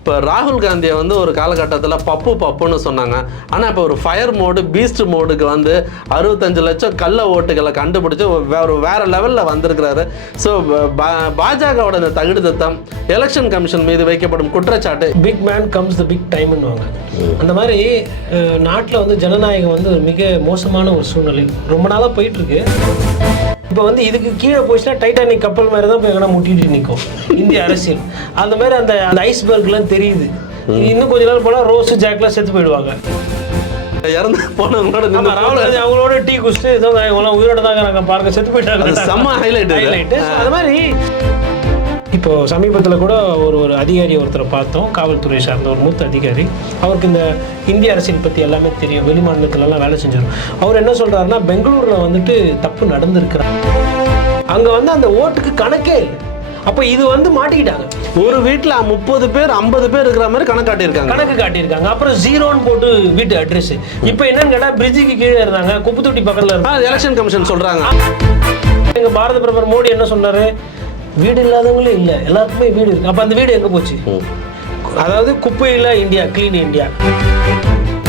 இப்போ ராகுல் காந்தியை வந்து ஒரு காலகட்டத்தில் பப்புன்னு சொன்னாங்க. ஆனால் இப்போ ஒரு ஃபயர் மோடு பீஸ்ட் மோடுக்கு வந்து 65 லட்சம் கள்ள ஓட்டுகளை கண்டுபிடிச்சு வேற லெவலில் வந்திருக்கிறாரு. ஸோ பாஜகவோட இந்த தகுடு திட்டம், எலெக்ஷன் கமிஷன் மீது வைக்கப்படும் குற்றச்சாட்டு, big man comes the big டைம்னுவாங்க. அந்த மாதிரி நாட்டில் வந்து ஜனநாயகம் வந்து ஒரு மிக மோசமான ஒரு சூழ்நிலை ரொம்ப நாளாக போயிட்டு இருக்கு. இப்போ வந்து இதுக்கு கீழே போச்சுன்னா டைட்டானிக் கப்பல் மாதிரி தான் போய் எங்கன்னா முட்டிட்டு நிற்கும் இந்திய அரசியல். அந்த மாதிரி அந்த ஐஸ்பர்க்லாம் தெரியுது. இன்னும் கொஞ்ச நாள் போனால் ரோஸ் ஜாக்லாம் செத்து போயிடுவாங்க. இறந்து போனவங்களோட ராகுல் காந்தி அவங்களோட டீ குடிச்சிட்டு ஏதோ அவங்களாம் உயிரோட தாங்க நாங்கள் பாருங்க செத்து போயிட்டாங்க. செம்ம ஹைலைட். அது மாதிரி இப்போ சமீபத்தில் கூட ஒரு அதிகாரி ஒருத்தரை பார்த்தோம், காவல்துறை சார்ந்த ஒரு மூத்த அதிகாரி. அவருக்கு இந்த இந்திய அரசியல் பற்றி எல்லாமே தெரியும், வெளிமாநிலத்திலலாம் வேலை செஞ்சார். அவர் என்ன சொல்கிறாருன்னா, பெங்களூரில் வந்துட்டு தப்பு நடந்திருக்கிறார், அங்கே வந்து அந்த ஓட்டுக்கு கணக்கே இல்லை. அப்போ இது வந்து மாட்டிக்கிட்டாங்க. ஒரு வீட்டில் 30 பேர் 50 பேர் இருக்கிற மாதிரி கணக்கு காட்டியிருக்காங்க. அப்புறம் 0ன்னு போட்டு வீட்டு அட்ரஸ். இப்போ என்னன்னு கேட்டால் பிரிட்ஜுக்கு கீழே இருந்தாங்க, குப்பத்தொட்டி பக்கத்தில் இருந்தாங்க. எலெக்ஷன் கமிஷன் சொல்கிறாங்க. எங்கள் பாரத பிரதமர் மோடி என்ன சொன்னார், வீடு இல்லாதவங்களே இல்லை, எல்லாருக்குமே வீடு இருக்கு. அப்போ அந்த வீடு எங்கே போச்சு? அதாவது குப்பையில் இந்தியா, கிளீன் இந்தியா.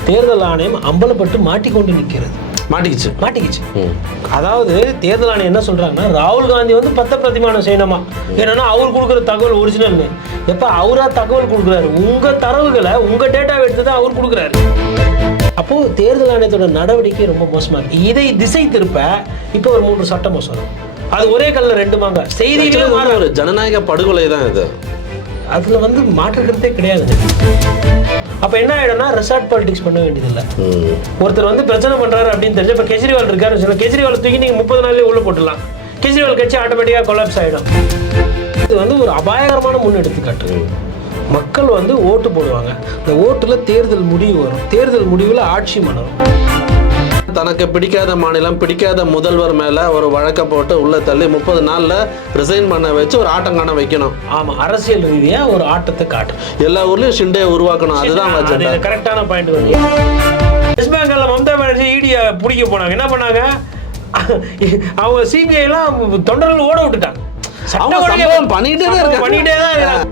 தேர்தல் ஆணையம் அம்பலப்பட்டு மாட்டிக்கொண்டு நிற்கிறது. மாட்டிக்கிச்சு. அதாவது தேர்தல் ஆணையம் என்ன சொல்றாங்கன்னா, ராகுல் காந்தி வந்து பத்த பிரதிமானம் செய்யணுமா, ஏன்னா அவர் கொடுக்குற தகவல் ஒரிஜினல்னு. எப்ப அவரா தகவல் கொடுக்குறாரு, உங்க தரவுகளை உங்க டேட்டாவை எடுத்து தான் அவர் கொடுக்குறாரு. அப்போ தேர்தல் ஆணையத்தோட நடவடிக்கை ரொம்ப மோசமா இருக்கு. இதை திசை திருப்ப இப்போ ஒரு 3 சட்ட மசோதா, அது ஒரே கல்ல 2 மாங்க. செய்திகளே ஒரு ஜனநாயக படுகொலை தான் இது. அதுல வந்து மாற்றுக்கிறதே கிடையாது. அப்ப என்ன ஆயிடும்னா, ரெசார்ட் பாலிடிக்ஸ் பண்ண வேண்டியதில்லை. ஒருத்தர் வந்து பிரச்சனை பண்றாரு அப்படின்னு தெரிஞ்சு, இப்ப கெஜ்ரிவால் இருக்காரு, கெஜ்ரிவால் தூக்கி நீங்க 30 நாள்லயே உள்ள போட்டுடலாம். கெஜ்ரிவால் கட்சி ஆட்டோமேட்டிக்கா கொலாப்ஸ் ஆயிடும். இது வந்து ஒரு அபாயகரமான முன்னெடுத்துக்காட்டு. மக்கள் வந்து ஓட்டு போடுவாங்க, இந்த ஓட்டுல தேர்தல் முடிவு வரும், தேர்தல் முடிவுல ஆட்சி மலரும். தனக்கு பிடிக்காத மாநிலம், பிடிக்காத முதல்வர் மேல ஒரு வழக்க போட்டு உள்ள தள்ளி 30 நாள்ல ரிசைன் பண்ண வச்சு ஒரு ஆட்டம் காண வைக்கணும். ஆமா, அரசியல் ரீதியா ஒரு ஆட்டத்தை காட்டும். எல்லா ஊர்லயும் ஷிண்டே உருவாக்கணும். அதுதான் கரெக்டான பாயிண்ட். வந்து வெஸ்ட் பெங்கால்ல மம்தா பானர்ஜி ஈடிய பிடிக்க போனாங்க. என்ன பண்ணாங்க, அவங்க சிபிஐ எல்லாம் தொண்டர்கள் ஓட விட்டுட்டாங்க. பண்ணிட்டே தான்.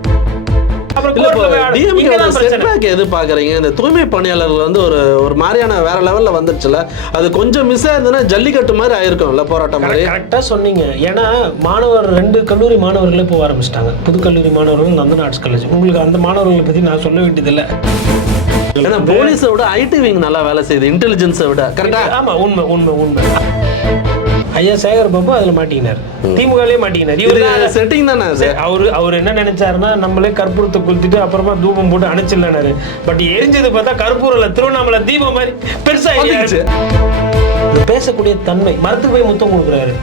எது பாக்குறீங்க, இந்த தூய்மை பணியாளர்கள் வந்து ஒரு மாதிரியான வேற லெவல்ல வந்துருச்சுல, அது கொஞ்சம் மிஸ் ஆயிருந்ததுன்னா ஜல்லிக்கட்டு மாதிரி ஆயிருக்கும்ல, போராட்டம் மாதிரி. கரெக்டா சொன்னீங்க. ஏன்னா 2 கல்லூரி மாணவர்களே போக ஆரம்பிச்சிட்டாங்க, புது கல்லூரி மாணவர்கள், நந்தன் ஆர்ட்ஸ் காலேஜ். உங்களுக்கு அந்த மாணவர்களை பத்தி நான் சொல்ல வேண்டியதில்லை. ஏன்னா போலீஸை விட ஐடி விங் நல்லா வேலை செய்யுது, இன்டெலிஜென்ஸை விட. கரெக்டா? ஆமா, உண்மை. ஐயா சேகர் பாபு அதுல மாட்டிக்கினார், திமுகலயே மாட்டிக்கினார். இவரு செட்டிங் தானே. அவர் என்ன நினைச்சாருன்னா, நம்மளே கற்பூரத்தை கொளுத்திட்டு அப்புறமா தூபம் போட்டு அணைச்சிடலாரு. பட் எரிஞ்சது பார்த்தா கற்பூரல திருவண்ணாமலை தீபம் மாதிரி பெருசா பேசக்கூடிய தன்மை. மரத்துக்கு போய் முத்தம் கொடுக்குறாரு.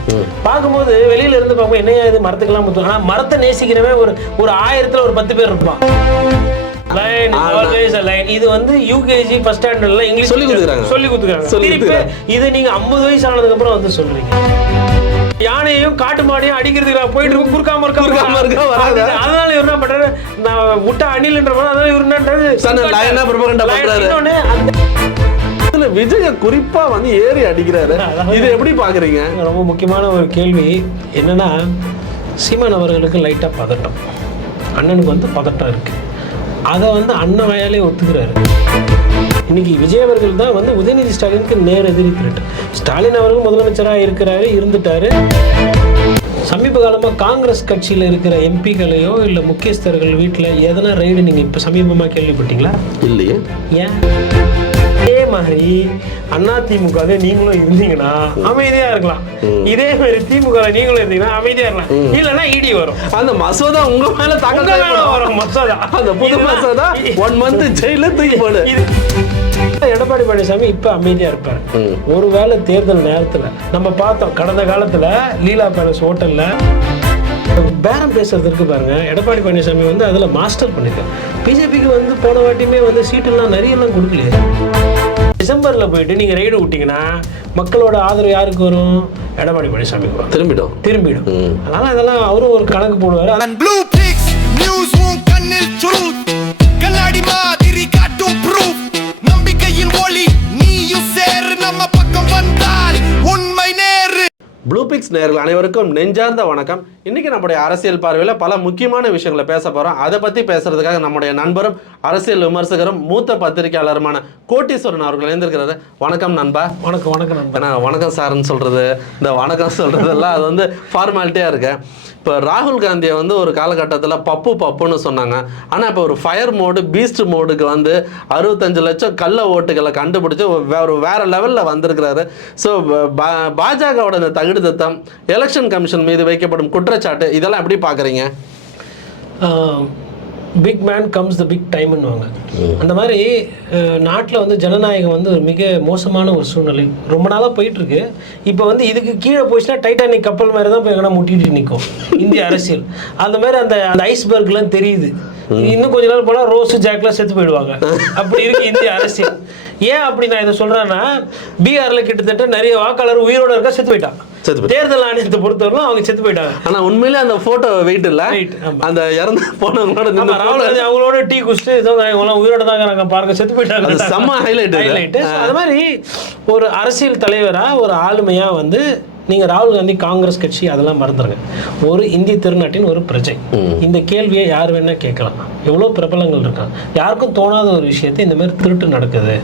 பார்க்கும்போது வெளியில இருந்து பார்க்கும்போது என்னையா இது மரத்துக்கெல்லாம் முத்தம். ஆனா மரத்தை நேசிக்கிறவன் ஒரு 1000ல ஒரு 10 பேர் இருப்பான். இது வந்து யூகேஜி ஃபர்ஸ்ட் ஸ்டாண்டர்ட்ல இங்கிலீஷ் சொல்லி கொடுத்துருக்காங்க. இது நீங்க 50 வயசு ஆனதுக்கு அப்புறம் வந்து சொல்றீங்க. யானையும் காட்டு மாடையும் அடிக்கிறதுக்கு போயிட்டு இருக்கும், குறுக்காம இருக்கா. அதனால இவர் என்ன பண்றாரு, நான் விட்டா அணில்ன்ற மாதிரி. அதனால இவர் என்ன விஜய குறிப்பா வந்து ஏறி அடிக்கிறாரு. இது எப்படி பாக்குறீங்க? ரொம்ப முக்கியமான ஒரு கேள்வி என்னன்னா, சீமான் அவர்களுக்கு லைட்டா பதட்டம், அண்ணனுக்கு வந்து பதட்டம் இருக்கு. அதை வந்து அண்ணன் வயாலே ஒத்துக்கிறாரு. இன்னைக்கு விஜய் அவர்கள் தான் வந்து உதயநிதி ஸ்டாலினுக்கு நேர் எதிரி திரட்டு. ஸ்டாலின் அவர்கள் முதலமைச்சராக இருந்துட்டாரு. சமீப காலமாக காங்கிரஸ் கட்சியில் இருக்கிற எம்பிக்களையோ இல்லை முக்கியஸ்தர்கள் வீட்டில் எதனா ரைடு நீங்கள் இப்போ சமீபமாக கேள்விப்பட்டீங்களா? இல்லையே. ஏன்? இதே மாதிரி அதிமுக நீங்களும் இருந்தீங்கன்னா அமைதியா இருக்கலாம், இதே மாதிரி திமுக நீங்களும் இருந்தீங்கன்னா அமைதியா இருக்கலாம். இல்லன்னா இடி வரும், அந்த மசோதா உங்க மேல தாக்கல் வரும். மசோதா, அந்த புது மசோதா 1 month ஜெயில தூக்கி போடு. எடப்பாடி பழனிசாமி இப்ப அமைதியா இருப்பாரு. ஒருவேளை தேர்தல் நேரத்துல நம்ம பார்த்தோம், கடந்த காலத்துல லீலா பேலஸ் ஹோட்டல்ல பேரம் பேசுறதுக்கு பாருங்க, எடப்பாடி பழனிசாமி வந்து அதுல மாஸ்டர் பண்ணிருக்காரு. பிஜேபிக்கு வந்து போன வாட்டியுமே வந்து சீட்டுலாம் நிறைய எல்லாம் கொடுக்கலையே. டிசம்பர்ல போயிட்டு நீங்க ரைடு விட்டீங்கன்னா மக்களோட ஆதரவு யாருக்கு வரும்? எடப்பாடி பழனிசாமிக்கு வரும். திரும்பிடும். அதனால அதெல்லாம் அவரும் ஒரு கணக்கு போடுவாரு. ப்ளூ பிக்ஸ் கிளிம்ஸ் நேயர்கள் அனைவருக்கும் நெஞ்சார்ந்த வணக்கம். இன்னைக்கு நம்முடைய அரசியல் பார்வையில் பல முக்கியமான விஷயங்களை பேச போகிறோம். அதை பற்றி பேசுறதுக்காக நம்முடைய நண்பரும் அரசியல் விமர்சகரும் மூத்த பத்திரிகையாளருமான கோட்டீஸ்வரன் அவர்கள் இணைந்திருக்கிறாரு. வணக்கம் நண்பா. வணக்கம் வணக்கம் நண்பா. வணக்கம் சார்ன்னு சொல்கிறது, இந்த வணக்கம் சொல்கிறதெல்லாம் அது வந்து ஃபார்மாலிட்டியாக இருக்கு. இப்போ ராகுல் காந்தியை வந்து ஒரு காலகட்டத்தில் பப்புன்னு சொன்னாங்க. ஆனால் இப்போ ஒரு ஃபயர் மோடு பீஸ்ட் மோடுக்கு வந்து 65 லட்சம் கள்ள ஓட்டுகளை கண்டுபிடிச்சி வேற லெவலில் வந்திருக்கிறாரு. ஸோ பாஜகவோட இந்த தகுடு திட்டம், எலெக்ஷன் கமிஷன் மீது வைக்கப்படும் குற்றச்சாட்டு, இதெல்லாம் எப்படி பார்க்குறீங்க? Big man comes the big டைம்னுவாங்க. அந்த மாதிரி நாட்டில் வந்து ஜனநாயகம் வந்து ஒரு மிக மோசமான ஒரு சூழ்நிலை ரொம்ப நாளாக போயிட்டுருக்கு. இப்போ வந்து இதுக்கு கீழே போயிடுச்சுன்னா டைட்டானிக் கப்பல் மாதிரி தான் போய் எங்கன்னா முட்டிட்டு நிற்கும் இந்திய அரசியல். அந்த மாதிரி அந்த ஐஸ்பர்க்லாம் தெரியுது. இன்னும் கொஞ்ச நாள் போனால் ரோஸு ஜாக்லாம் செத்து போயிடுவாங்க. அப்படி இருக்கு இந்திய அரசியல். ஏன் அப்படி நான் இதை சொல்கிறேன்னா, பீகாரில் கிட்டத்தட்ட நிறைய வாக்காளர் உயிரோடு இருக்கா செத்து போயிட்டான். தேர்தல் ஆணையத்தை பொறுத்தவரைக்கும் அவங்க செத்து போயிட்டாங்க. ஆனா உண்மையிலே அந்த போட்டோ வெயிட் இல்ல, அந்த இறந்து போனவங்களோட ராகுல் காந்தி அவங்களோட டீ குடிச்சிட்டு உயிரோட தாங்க பாருங்க செத்து போயிட்டாங்க. செம்ம ஹைலைட். அது மாதிரி ஒரு அரசியல் தலைவரா ஒரு ஆளுமையா வந்து நீங்கள் ராகுல் காந்தி காங்கிரஸ் கட்சி அதெல்லாம் மறந்துடுங்க. ஒரு இந்திய திருநாட்டின் ஒரு பிரஜை. இந்த கேள்வியை யார் வேணால் கேட்கலாம். எவ்வளோ பிரபலங்கள் இருக்காங்க. யாருக்கும் தோணாத ஒரு விஷயத்தை இந்த மாதிரி திருட்டு நடக்குது.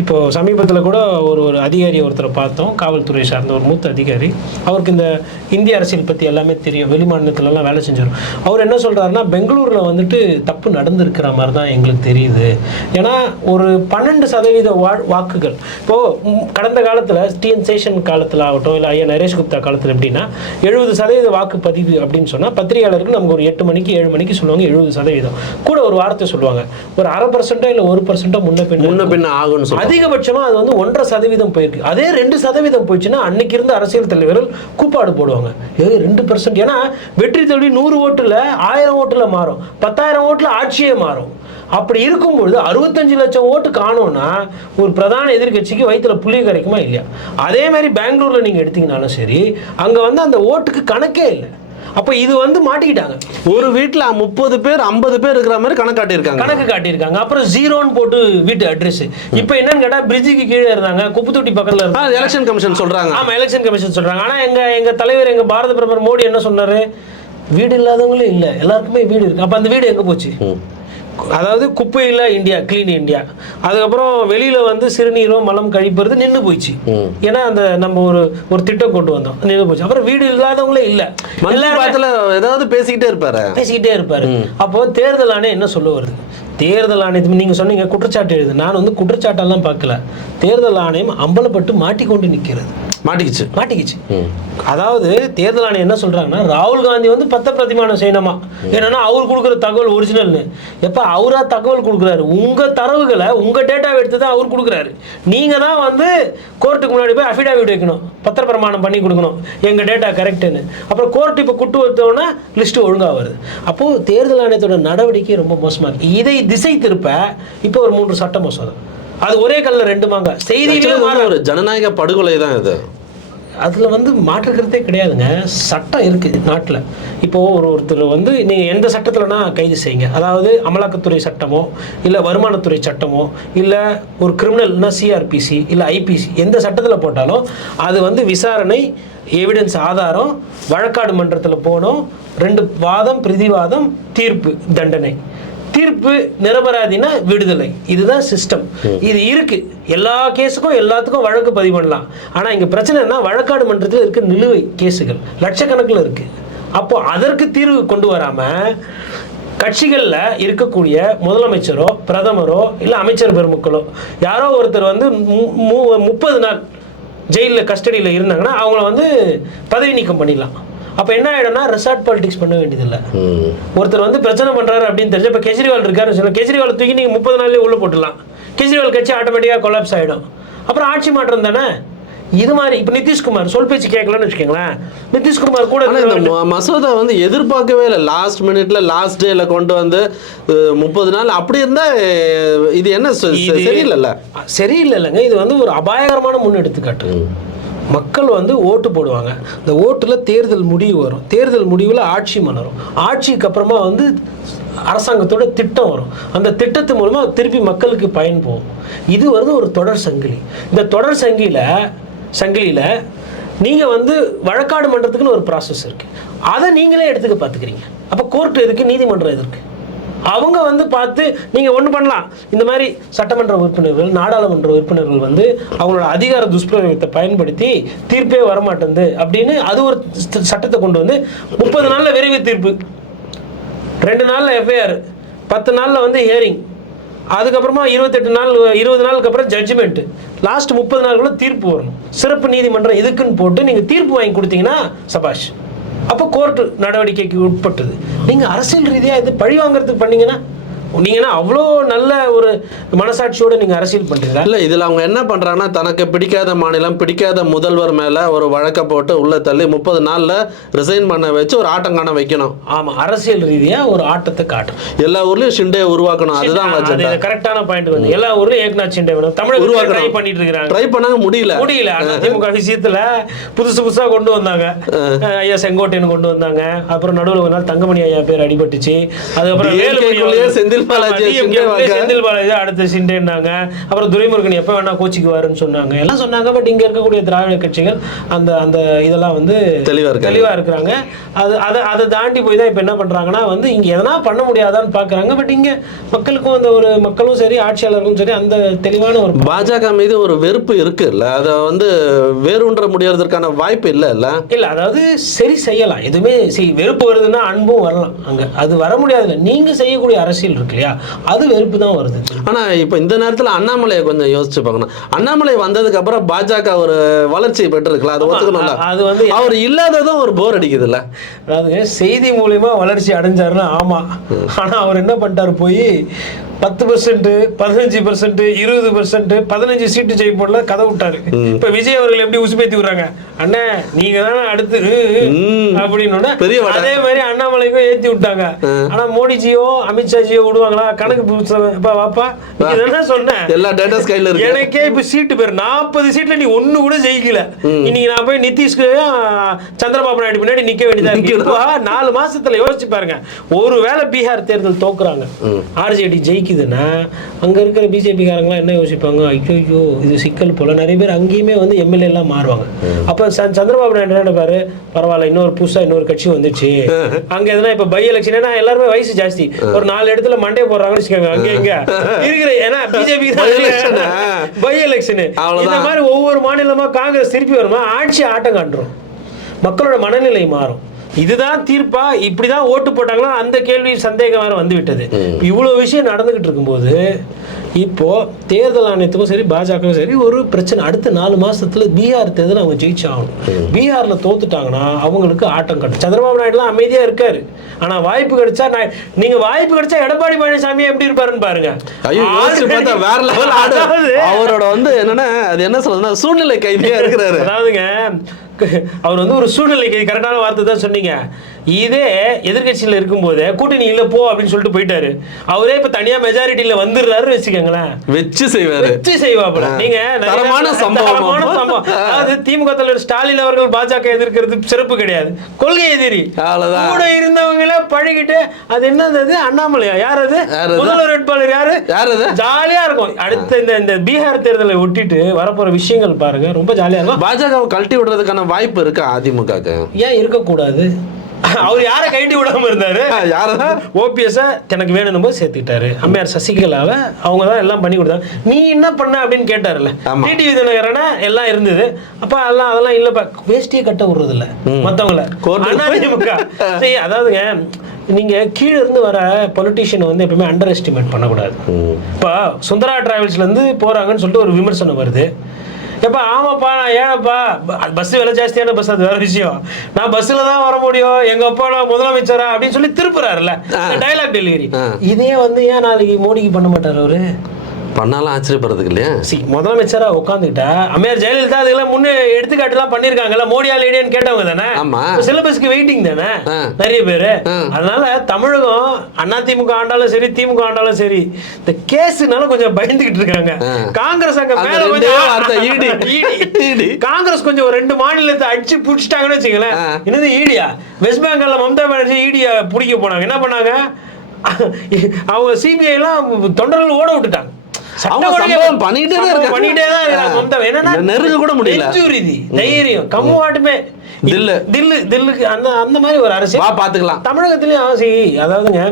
இப்போது சமீபத்தில் கூட ஒரு அதிகாரி ஒருத்தரை பார்த்தோம், காவல்துறை சார்ந்த ஒரு மூத்த அதிகாரி. அவருக்கு இந்த இந்திய அரசியல் பற்றி எல்லாமே தெரியும், வெளிமாநிலத்துலலாம் வேலை செஞ்சிடும். அவர் என்ன சொல்கிறாருன்னா, பெங்களூரில் வந்துட்டு தப்பு நடந்திருக்கிற மாதிரி தான் எங்களுக்கு தெரியுது. ஏன்னா ஒரு 12% வாக்குகள் இப்போது கடந்த காலத்தில் டிஎன் சேஷன் காலத்தில் ஆகட்டும், இல்லை ஐயா நரேஷ் குப்தா காலத்தில் எப்படின்னா 70% வாக்குப்பதிவு அப்படின்னு சொன்னால் பத்திரிகையாளருக்கு நமக்கு ஒரு 8 மணிக்கு 7 மணிக்கு சொல்லுவாங்க 70%. கூட ஒரு வார்த்தை சொல்லுவாங்க, ஒரு 0.5% இல்லை 1% முன்ன பின்ன ஆகும்னு சொல்லுவாங்க. அதிகபட்சமாக அது வந்து 1.5% போயிருக்கு. அதே 2% போயிடுச்சுன்னா அன்னைக்கு இருந்த அரசியல் தலைவர்கள் கூப்பாடு போடுவாங்க. 2%, ஏன்னா வெற்றி தோல்வி 100 ஓட்டுல 1000 ஓட்டுல மாறும், 10,000 ஓட்டுல ஆட்சியே மாறும். அப்படி இருக்கும்பொழுது 65 லட்சம் ஓட்டு காணோம்னா ஒரு பிரதான எதிர்கட்சிக்கு வயிற்றுல புளிய கரைக்குமா இல்லையா? அதே மாதிரி பெங்களூர்ல நீங்க எடுத்தீங்கன்னாலும் சரி, அங்க வந்து அந்த ஓட்டுக்கு கணக்கே இல்லை. அப்போ இது வந்து மாட்டிக்கிட்டாங்க. ஒரு வீட்டில் 30 பேர் 50 பேர் இருக்கிற மாதிரி கணக்கு காட்டியிருக்காங்க. அப்புறம் 0ன்னு போட்டு வீட்டு அட்ரஸ். இப்போ என்னன்னு கேட்டால் பிரிட்ஜுக்கு கீழே இருந்தாங்க, குப்பத்தொட்டி பக்கத்தில் இருந்தாங்க. எலெக்ஷன் கமிஷன் சொல்றாங்க. ஆமாம், எலெக்ஷன் கமிஷன் சொல்றாங்க. ஆனால் எங்க தலைவர், எங்க பாரத பிரதமர் மோடி என்ன சொன்னாரு? வீடு இல்லாதவங்களும் இல்லை, எல்லாருக்குமே வீடு இருக்கு. அப்போ அந்த வீடு எங்கே போச்சு? அதாவது குப்பையில் இந்தியா, கிளீன் இந்தியா. அதுக்கப்புறம் வெளியில வந்து சிறுநீரோ மலம் கழிப்பது நின்று போயிடுச்சு. ஏன்னா அந்த நம்ம ஒரு திட்டம் கொண்டு வந்தோம், நின்று போச்சு. அப்புறம் வீடு இல்லாதவங்களே இல்லை, ஏதாவது பேசிக்கிட்டே இருப்பாரு. அப்போ தேர்தல் ஆணையம் என்ன சொல்ல வருது? தேர்தல் ஆணையத்துக்கு நீங்க சொன்னீங்க குற்றச்சாட்டு எழுது. நான் வந்து குற்றச்சாட்டெல்லாம் பார்க்கல. தேர்தல் ஆணையம் அம்பலப்பட்டு மாட்டிக்கொண்டு நிற்கிறது. மாட்டிக்கிச்சு. அதாவது தேர்தல் ஆணையம் என்ன சொல்றாங்கன்னா, ராகுல் காந்தி வந்து பத்த பிரதிமானம் செய்யணுமா. என்னன்னா அவர் கொடுக்குற தகவல் ஒரிஜினல்னு. எப்ப அவரா தகவல் கொடுக்குறாரு? உங்க தரவுகளை, உங்க டேட்டாவை எடுத்து தான் அவர் கொடுக்குறாரு. நீங்க தான் வந்து கோர்ட்டுக்கு முன்னாடி போய் அஃபிடாவிட் வைக்கணும், பத்திர பிரமாணம் பண்ணி கொடுக்கணும், எங்க டேட்டா கரெக்டுன்னு. அப்புறம் கோர்ட் இப்போ குட்டு வச்சோன்னா லிஸ்ட் ஒழுங்கா வருது. அப்போ தேர்தல் ஆணையத்தோட நடவடிக்கை ரொம்ப மோசமா இருக்கு. இதை திசை திருப்ப இப்போ ஒரு 3 சட்ட மசோதா. அது ஒரே கல்ல 2 மாங்க. செய்திகளே ஒரு ஜனநாயக படுகொலை தான் இது. அதில் வந்து மாற்றுக்கிறதே கிடையாதுங்க. சட்டம் இருக்குது நாட்டில். இப்போது ஒருத்தர் வந்து நீங்கள் எந்த சட்டத்தில்னா கைது செய்யுங்க. அதாவது அமலாக்கத்துறை சட்டமோ, இல்லை வருமானத்துறை சட்டமோ, இல்லை ஒரு கிரிமினல்னா சிஆர்பிசி, இல்லை ஐபிசி, எந்த சட்டத்தில் போட்டாலும் அது வந்து விசாரணை, எவிடன்ஸ், ஆதாரம், வழக்காடு மன்றத்தில் போகணும். 2 வாதம், பிரதிவாதம், தீர்ப்பு, தண்டனை. தீர்ப்பு நிரபராதினா விடுதலை. இதுதான் சிஸ்டம். இது இருக்கு. எல்லா கேஸுக்கும் எல்லாத்துக்கும் வழக்கு பதிவு பண்ணலாம். ஆனால் இங்கே பிரச்சனைனா வழக்காடு மன்றத்தில் இருக்க நிலுவை கேஸுகள் லட்சக்கணக்கில் இருக்கு. அப்போ அதற்கு தீர்வு கொண்டு வராமல் கட்சிகளில் இருக்கக்கூடிய முதலமைச்சரோ பிரதமரோ இல்லை அமைச்சர் பெருமக்களோ யாரோ ஒருத்தர் வந்து 30 நாள் ஜெயிலில் கஸ்டடியில் இருந்தாங்கன்னா அவங்கள வந்து பதவி நீக்கம் பண்ணிடலாம். அப்போ என்ன ஆகிடும்னா ரெசார்ட் பாலிடிக்ஸ் பண்ண வேண்டியதில்லை. ஒருத்தர் வந்து பிரச்சனை பண்ணுறாரு அப்படின்னு தெரிஞ்சு, இப்போ கெஜ்ரிவால் இருக்காருன்னு சொன்னால் கெஜ்ரிவால் தூக்கி நீங்கள் 30 நாள்லேயே உள்ளே போட்டுடலாம். கெஜ்ரிவால் கட்சி ஆட்டோமேட்டிக்காக கொலாப்ஸ் ஆகிடும். அப்புறம் ஆட்சி மாற்றம் தானே. இது மாதிரி இப்போ நிதிஷ்குமார் சொல் பேச்சு கேட்கலன்னு வச்சுக்கோங்களேன். நிதிஷ்குமார் கூட இந்த மசோதா வந்து எதிர்பார்க்கவே இல்லை. லாஸ்ட் மினிட்ல லாஸ்ட் டேல கொண்டு வந்து 30 நாள் அப்படி இருந்தால் இது என்ன சரியில்லைங்க. இது வந்து ஒரு அபாயகரமான முன்னெடுத்துக்காட்டு. மக்கள் வந்து ஓட்டு போடுவாங்க. இந்த ஓட்டில் தேர்தல் முடிவு வரும். தேர்தல் முடிவில் ஆட்சி மலரும். ஆட்சிக்கு அப்புறமா வந்து அரசாங்கத்தோட திட்டம் வரும். அந்த திட்டத்து மூலமாக திருப்பி மக்களுக்கு பயன் போகும். இது வந்து ஒரு தொடர் சங்கிலி. இந்த தொடர் சங்கிலியில் நீங்கள் வந்து வழக்காடு மன்றத்துக்குன்னு ஒரு ப்ராசஸ் இருக்குது, அதை நீங்களே எடுத்துக்க பார்த்துக்கிறீங்க. அப்போ கோர்ட் எதுக்கு, நீதிமன்றம் எதுக்கு? அவங்க வந்து பார்த்து நீங்கள் ஒன்று பண்ணலாம், இந்த மாதிரி சட்டமன்ற உறுப்பினர்கள் நாடாளுமன்ற உறுப்பினர்கள் வந்து அவங்களோட அதிகார துஷ்பிரயோகத்தை பயன்படுத்தி தீர்ப்பே வரமாட்டேங்குது அப்படின்னு அது ஒரு சட்டத்தை கொண்டு வந்து 30 நாளில் விரைவு தீர்ப்பு, 2 நாளில் எஃப்ஐஆர், 10 நாளில் வந்து ஹியரிங், அதுக்கப்புறமா 28 நாள் 20 நாளுக்கு அப்புறம் ஜட்ஜ்மெண்ட், லாஸ்ட் 30 நாளுக்குள்ள தீர்ப்பு வரணும். சிறப்பு நீதிமன்றம் இதுக்குன்னு போட்டு நீங்கள் தீர்ப்பு வாங்கி கொடுத்தீங்கன்னா சபாஷ், அப்போ கோர்ட்டு நடவடிக்கைக்கு உட்பட்டது. நீங்கள் அரசியல் ரீதியாக இது பழி வாங்குறதுக்கு பண்ணீங்கன்னா நீங்கன்னா அவ்வளோ நல்ல ஒரு மனசாட்சியோடு நீங்கள் அரசியல் பண்ணுறீங்களா? இல்லை, இதில் அவங்க என்ன பண்ணுறாங்கன்னா, தனக்கு பிடிக்காத மாநிலம் பிடிக்காத முதல்வர் மேலே ஒரு வழக்கை போட்டு உள்ளே தள்ளி 30 நாளில் ரிசைன் பண்ண வச்சு ஒரு ஆட்டம் காண வைக்கணும். ஆமாம், அரசியல் ரீதியாக ஒரு ஆட்டத்தை காட்டும். எல்லா ஊர்லேயும் ஷிண்டே உருவாக்கணும், அதுதான் கரெக்டான பாயிண்ட். வந்து எல்லா ஊர்லேயும் ஏக்நாத் ஷிண்டே வேணும், தமிழக உருவாக்க ட்ரை பண்ணிட்டு இருக்காங்க. ட்ரை பண்ணாங்க, முடியல. அதிமுக விஷயத்தில் புதுசாக கொண்டு வந்தாங்க, ஐயா செங்கோட்டையன் கொண்டு வந்தாங்க, அப்புறம் நடுவில் ஒரு நாள் தங்கமணி ஐயா பேர் அடிபட்டுச்சு, அதுக்கப்புறம் செந்தில் பாலாஜி அடுத்த சிண்டேன்னாங்க, அப்புறம் துரைமுருகன் எப்ப வேணா கோச்சிக்குவாருன்னு சொன்னாங்க, எல்லாம் சொன்னாங்க. பட் இங்க இருக்கக்கூடிய திராவிட கட்சிகள் அந்த அந்த இதெல்லாம் வந்து தெளிவா இருக்கிறாங்க. அதை தாண்டி போய் தான் இப்ப என்ன பண்றாங்கன்னா வந்து இங்க எதனா பண்ண முடியாதான்னு பாக்குறாங்க. பட் இங்க மக்களுக்கும் அந்த ஒரு மக்களும் சரி ஆட்சியாளர்களும் சரி அந்த தெளிவான ஒரு பாஜக மீது ஒரு வெறுப்பு இருக்கு இல்ல, அதை வந்து வேறுன்ற முடியாததற்கான வாய்ப்பு இல்ல. அதாவது சரி செய்யலாம், எதுவுமே வெறுப்பு வருதுன்னா அன்பும் வரலாம், அங்க அது வர முடியாதுல்ல. நீங்க செய்யக்கூடிய அரசியல் இருக்கு இல்லையா, அது வெறுப்பு தான் வருது. ஆனா இப்ப இந்த நேரத்தில் அண்ணாமலையை கொஞ்சம் யோசிச்சு பார்க்கணும். அண்ணாமலை வந்ததுக்கு அப்புறம் பாஜக ஒரு வளர்ச்சி பெற்று இருக்கலாம், அது ஒத்துக்கணும்ல. அது வந்து அவர் இல்லாததும் ஒரு போர் அடிக்குது இல்ல. அதாவது செய்தி மூலியமா வளர்ச்சி அடைஞ்சாருன்னா ஆமா, ஆனா அவர் என்ன பண்ணிட்டாரு, போய் 10%, 15%, 20%, 15 சீட்டு ஜெயிப்போம்ல கதை விட்டாரு. இப்ப விஜய் அவர்கள் எப்படி உசுப்பேத்தி விடுறாங்க, அண்ணே நீங்க தானே அடுத்து அப்படின்னு அதே மாதிரி அண்ணாமலைக்கும் ஏத்தி விட்டாங்க. ஆனா மோடிஜியோ அமித்ஷாஜியோ விடுவாங்களா? கணக்கு வாப்பா என்ன சொன்னேன், எல்லா டேட்டா கையில இருக்கு. எனக்கே இப்ப சீட்டு பேர் 40 சீட்ல நீ ஒண்ணு கூட ஜெயிக்கல. இன்னைக்கு நான் போய் நிதிஷ்க்கு சந்திரபாபு நாயுடு பின்னாடி நிக்க வேண்டியதா இருக்கு. 4 மாசத்துல யோசிச்சு பாருங்க, ஒருவேளை பீகார் தேர்தல் தோக்குறாங்க, ஆர்ஜேடி ஜெயிக்க அங்க இருக்கிற பிஜேபி காரங்களாம் என்ன யோசிப்பாங்க, ஐயோ இது சிக்கல் போல. நிறைய பேர் அங்கேயுமே வந்து எம்எல்ஏ எல்லாம் மாறுவாங்க. அப்ப சந்திரபாபு நாயுடு என்ன பாரு, பரவாயில்ல இன்னொரு புதுசா இன்னொரு கட்சி வந்துச்சு, அங்க எதுனா இப்ப பை எலெக்ஷன், ஏன்னா எல்லாருமே வயசு ஜாஸ்தி, ஒரு 4 இடத்துல மண்டே போடுறாங்கன்னு வச்சுக்கோங்க, அங்க இங்க இருக்கிற, ஏன்னா பிஜேபி பை எலெக்ஷன் இந்த மாதிரி ஒவ்வொரு மாநிலமா காங்கிரஸ் திருப்பி வருமா, ஆட்சி ஆட்டம் காட்டுறோம், மக்களோட மனநிலை மாறும். இதுதான் தீர்ப்பா, இப்படிதான் ஓட்டு போட்டாங்களா அந்த கேள்வி சந்தேகம் வேற வந்து விட்டது. இவ்வளவு விஷயம் நடந்துகிட்டு இருக்கும்போது இப்போ தேர்தல் ஆணையத்துக்கும் சரி பாஜகவும் சரி ஒரு பிரச்சனை, அடுத்த 4 மாசத்துல பீகார் தேர்தல் அவங்க ஜெயிச்சாகணும். பீகார்ல தோத்துட்டாங்கன்னா அவங்களுக்கு ஆட்டம் கட்டும். சந்திரபாபு நாயுடுலாம் அமைதியா இருக்காரு, ஆனா வாய்ப்பு கிடைச்சா நீங்க வாய்ப்பு கிடைச்சா எடப்பாடி பழனிசாமி எப்படி இருப்பாருன்னு பாருங்க. வேற லெவல் அவரோட வந்து என்னன்னா அது என்ன சொல்றதுன்னா சூழ்நிலை கைதியா இருக்கிறாரு. அதாவதுங்க அவர் வந்து ஒரு சூழ்நிலை கைதி, கரெக்டான வார்த்தை தான் சொன்னீங்க. இதே எதிர்கட்சியில் இருக்கும்போது கூட்டணி இல்ல போ அப்படின்னு சொல்லிட்டு போயிட்டாரு, அவரே இப்ப தனியா மெஜாரிட்டியில வந்துடுறாரு வச்சுக்கோங்களேன், வச்சு செய்வாப்புல. நீங்க தரமான சம்பவம். அதாவது திமுக தலைவர் ஸ்டாலின் அவர்கள் பாஜக எதிர்க்கிறது சிறப்பு கிடையாது, கொள்கை எதிரி. கூட இருந்தவங்கள பழகிட்டு அது என்னது அண்ணாமலையா, யார் அது முதல்வர் வேட்பாளர், யாரு ஜாலியா இருக்கும். அடுத்த இந்த பீகார் தேர்தலை ஒட்டிட்டு வரப்போற விஷயங்கள் பாருங்க, ரொம்ப ஜாலியா இருக்கும். பாஜக கழட்டி விடுறதுக்கான வாய்ப்பு இருக்கா அதிமுக? ஏன் இருக்கக்கூடாது? அவர் யாரை கைட்டி விடாம இருந்தாரு, ஓபிஎஸ் எனக்கு வேணும் போது சேர்த்துக்கிட்டாரு, அம்மையார் சசிகலாவை அவங்க தான் எல்லாம் பண்ணி கொடுத்தாங்க. நீ என்ன பண்ண அப்படின்னு கேட்டாருல்ல, டிடிவி தினகரனா எல்லாம் இருந்தது. அப்ப அதெல்லாம் இல்லப்பா, வேஷ்டியே கட்ட விடுறது இல்ல மத்தவங்கள. அதாவதுங்க நீங்க கீழே இருந்து வர பொலிட்டீஷியனை வந்து எப்பவுமே அண்டர் எஸ்டிமேட் பண்ணக்கூடாது. இப்ப சுந்தரா டிராவல்ஸ்ல இருந்து போறாங்கன்னு சொல்லிட்டு ஒரு விமர்சனம் வருது. எப்பா ஆமாப்பா நான் ஏனப்பா பஸ் விலை ஜாஸ்தியான பஸ், அது வேற விஷயம், நான் பஸ்ல தான் வர முடியும், எங்க அப்பா நான் முதலமைச்சரா அப்படின்னு சொல்லி திருப்புறாருல்ல டைலாக் டெலிவரி. இதே வந்து ஏன் நாளைக்கு மோடிக்கு பண்ண மாட்டாரு அவரு? பண்ணாலும் ஆச்சரியப்படுறதுக்கு இல்லையா? முதலமைச்சரா உட்காந்துக்கிட்டா அம்மையார் ஜெயலலிதா அதெல்லாம் முன்னே எடுத்துக்காட்டுலாம் பண்ணிருக்காங்கல்ல, மோடியா லேடியான்னு கேட்டவங்க தானே, சிலபஸ்க்கு வெயிட்டிங் தானே நிறைய பேரு. அதனால தமிழகம் அதிமுக ஆண்டாலும் சரி திமுக ஆண்டாலும் சரி இந்த கேஸ்னால கொஞ்சம் பயந்துகிட்டு இருக்காங்க. காங்கிரஸ் அங்க மேல காங்கிரஸ் கொஞ்சம் ஒரு 2 மாநிலத்தை அடிச்சு புடிச்சிட்டாங்கன்னு வச்சுங்களேன். என்னது ஈடியா? வெஸ்ட் பெங்கால்ல மம்தா பானர்ஜி ஈடியா பிடிக்க போனாங்க, என்ன பண்ணாங்க அவங்க சிபிஐ எல்லாம் தொண்டர்கள் ஓட விட்டுட்டாங்க. சம்பவம் பண்ணிட்டே தான் இருக்காங்க. என்னன்னா நெருங்க கூட முடியல. தைரியம் கம்முவாட்டுமே தில்லுக்கு அந்த மாதிரி ஒரு அரசியல் பாத்துக்கலாம். தமிழகத்திலயும் ஆசை. அதாவதுங்க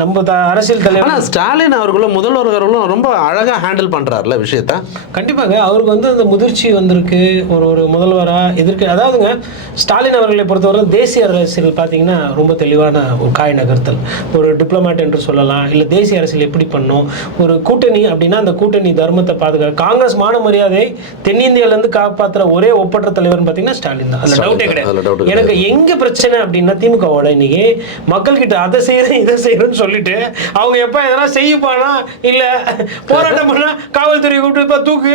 நம்ம அரசியல் தலைவர் ஸ்டாலின் அவர்களும் முதல்வர்களும் ரொம்ப அழகா ஹேண்டில் பண்றாருல விஷயத்த. கண்டிப்பாங்க அவருக்கு வந்து அந்த முதிர்ச்சி வந்திருக்கு. ஒரு முதல்வரா எதிர்க்க அதாவதுங்க ஸ்டாலின் அவர்களை பொறுத்தவரை தேசிய அரசியல் பார்த்தீங்கன்னா ரொம்ப தெளிவான ஒரு காய் நகர்த்தல், ஒரு டிப்ளமேட் என்று சொல்லலாம். இல்லை தேசிய அரசியல் எப்படி பண்ணும், ஒரு கூட்டணி அப்படின்னா அந்த கூட்டணி தர்மத்தை பாதுகாக்க காங்கிரஸ் மான மரியாதை தென்னிந்தியாவிலேருந்து காப்பாற்றுற ஒரே ஒப்பற்ற தலைவர்னு பார்த்தீங்கன்னா ஸ்டாலின் தான். அதில் டவுட்டே கிடையாது. எனக்கு எங்க பிரச்சனை அப்படின்னா திமுகவோட இன்னைக்கு மக்கள் கிட்ட அதை செய்யறேன் இதை செய்யறேன்னு சொல்லிட்டு அவங்க எப்ப எதனா செய்யப்பானா இல்ல போராட்டம் பண்ணா காவல்துறை கூப்பிட்டு தூக்கு